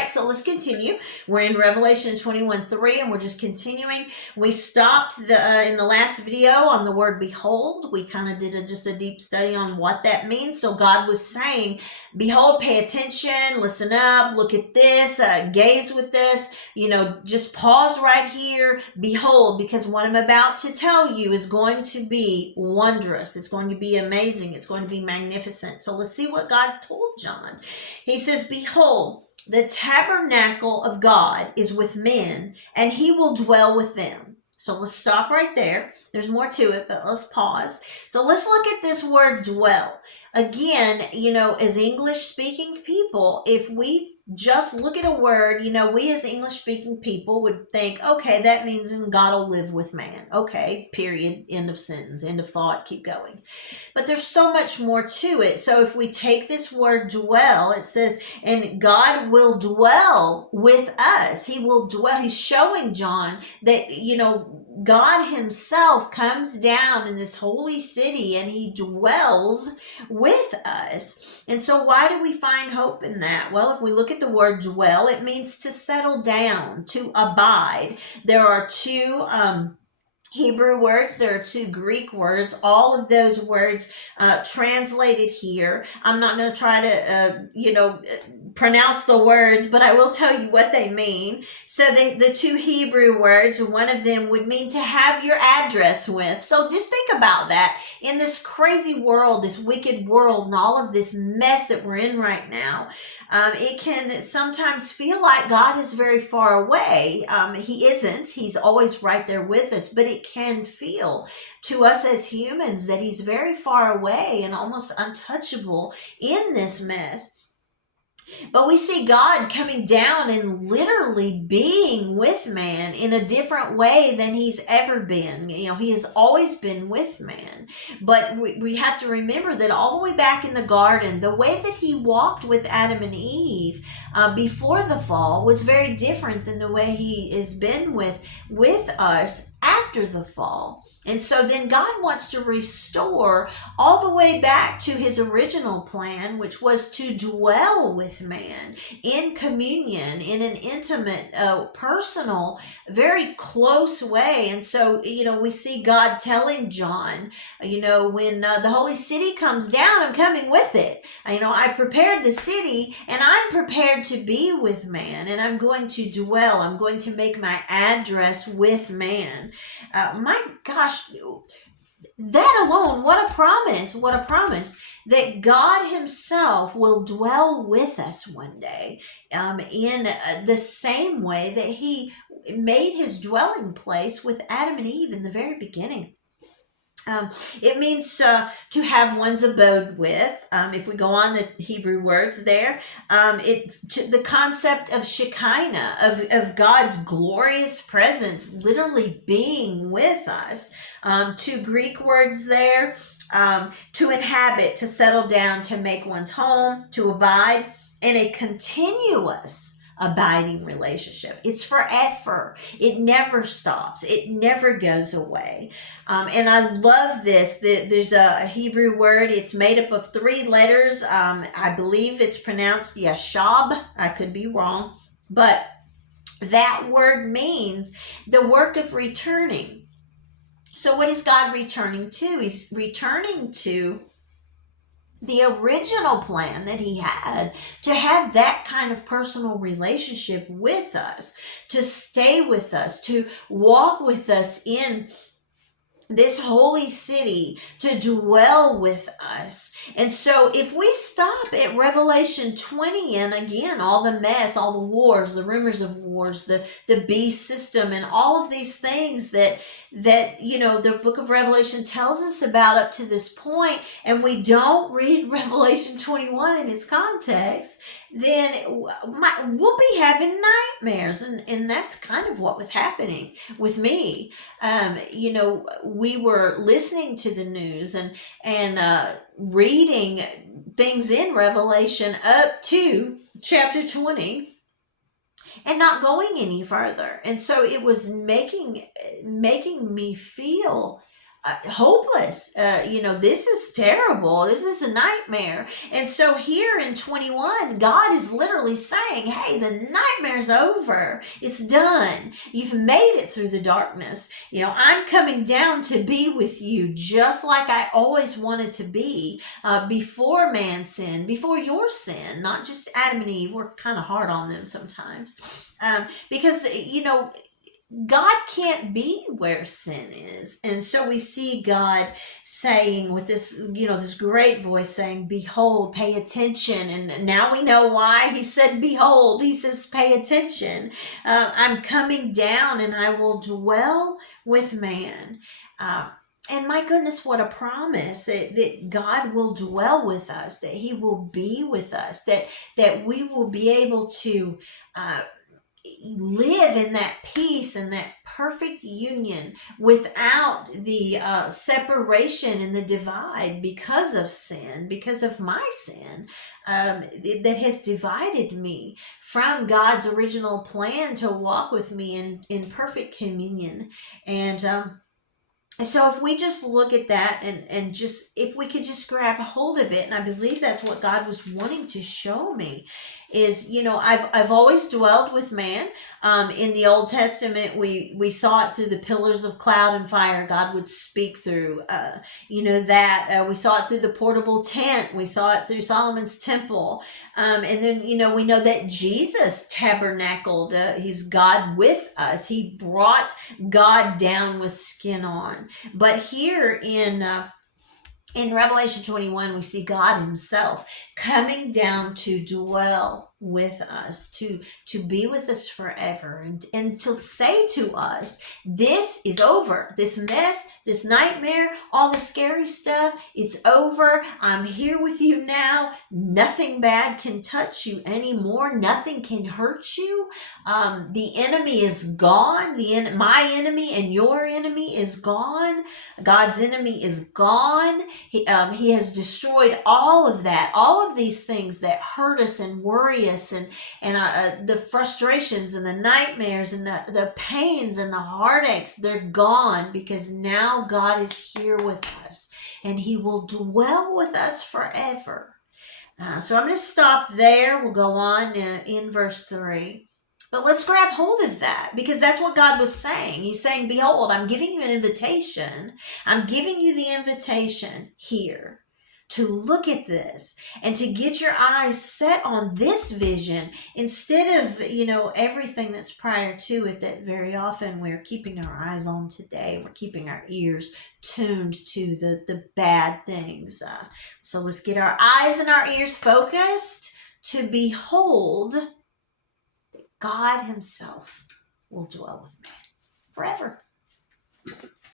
right, so let's continue. We're in Revelation 21:3, and we're just continuing. We stopped in the last video on the word behold. We kind of did just a deep study on what that means. So God was saying, behold, pay attention, listen up, look at this, gaze with this, just pause right here. Behold, because what I'm about to tell you is going to be wondrous. It's going to be amazing. It's going to be magnificent. So let's see what God told John. He says, behold, the tabernacle of God is with men, and he will dwell with them. So let's stop right there. There's more to it, but let's pause. So let's look at this word dwell. Again, as English speaking people, if we just look at a word, we as English speaking people would think, okay, that means God will live with man. Okay, period, end of sentence, end of thought, keep going. But there's so much more to it. So if we take this word dwell, it says, and God will dwell with us. He will dwell. He's showing John that, God himself comes down in this holy city and he dwells with us. And so why do we find hope in that? Well, if we look at the word dwell, it means to settle down, to abide. There are two Hebrew words, there are two Greek words, all of those words translated here. I'm not going to try to, pronounce the words, but I will tell you what they mean. So the two Hebrew words, one of them would mean to have your address with. So just think about that. In this crazy world, this wicked world, and all of this mess that we're in right now, it can sometimes feel like God is very far away. He isn't. He's always right there with us, but it can feel to us as humans that he's very far away and almost untouchable in this mess. But we see God coming down and literally being with man in a different way than he's ever been. He has always been with man. But we have to remember that all the way back in the garden, the way that he walked with Adam and Eve before the fall was very different than the way he has been with us after the fall. And so then God wants to restore all the way back to his original plan, which was to dwell with man in communion, in an intimate, personal, very close way. And so, we see God telling John, when the holy city comes down, I'm coming with it. I prepared the city and I'm prepared to be with man, and I'm going to dwell. I'm going to make my address with man. My gosh, that alone, what a promise that God himself will dwell with us one day, in the same way that he made his dwelling place with Adam and Eve in the very beginning. It means to have one's abode with. If we go on the Hebrew words there, it's the concept of Shekinah, of God's glorious presence literally being with us. Two Greek words there, to inhabit, to settle down, to make one's home, to abide, in a continuous abiding relationship. It's forever. It never stops. It never goes away. And I love this. There's a Hebrew word. It's made up of 3 letters. I believe it's pronounced yashab. I could be wrong. But that word means the work of returning. So what is God returning to? He's returning to the original plan that he had to have that kind of personal relationship with us, to stay with us, to walk with us in this holy city, to dwell with us. And so if we stop at Revelation 20, and again, all the mess, all the wars, the rumors of wars, the beast system, and all of these things that the book of Revelation tells us about up to this point, and we don't read Revelation 21 in its context, then we'll be having nightmares. And that's kind of what was happening with me. We were listening to the news and reading things in Revelation up to chapter 20 and not going any further. And so it was making me feel hopeless. This is terrible. This is a nightmare. And so here in 21, God is literally saying, hey, the nightmare's over. It's done. You've made it through the darkness. I'm coming down to be with you just like I always wanted to be before man sinned, before your sin, not just Adam and Eve. We're kind of hard on them sometimes because, God can't be where sin is. And so we see God saying with this, this great voice saying, behold, pay attention. And now we know why he said, behold. He says, pay attention. I'm coming down and I will dwell with man. And my goodness, what a promise that God will dwell with us, that he will be with us, that we will be able to live in that peace and that perfect union without the separation and the divide because of sin, because of my sin that has divided me from God's original plan to walk with me in perfect communion. And so if we just look at that and just, if we could just grab hold of it, and I believe that's what God was wanting to show me, is, I've always dwelled with man. In the Old Testament, we saw it through the pillars of cloud and fire. God would speak through, we saw it through the portable tent. We saw it through Solomon's temple. And then, we know that Jesus tabernacled. He's God with us. He brought God down with skin on. But here in Revelation 21, we see God himself coming down to dwell with us, to be with us forever, and to say to us, this is over. This mess, this nightmare, all the scary stuff, it's over. I'm here with you now. Nothing bad can touch you anymore. Nothing can hurt you. The enemy is gone. My enemy and your enemy is gone. God's enemy is gone. He has destroyed all of that, all of these things that hurt us and worry us, and the frustrations and the nightmares and the pains and the heartaches. They're gone because now God is here with us and he will dwell with us forever. So I'm going to stop there. We'll go on in verse 3. But let's grab hold of that, because that's what God was saying. He's saying, behold, I'm giving you an invitation. I'm giving you the invitation here to look at this and to get your eyes set on this vision instead of, everything that's prior to it that very often we're keeping our eyes on today. We're keeping our ears tuned to the bad things. So let's get our eyes and our ears focused to behold God himself will dwell with man forever.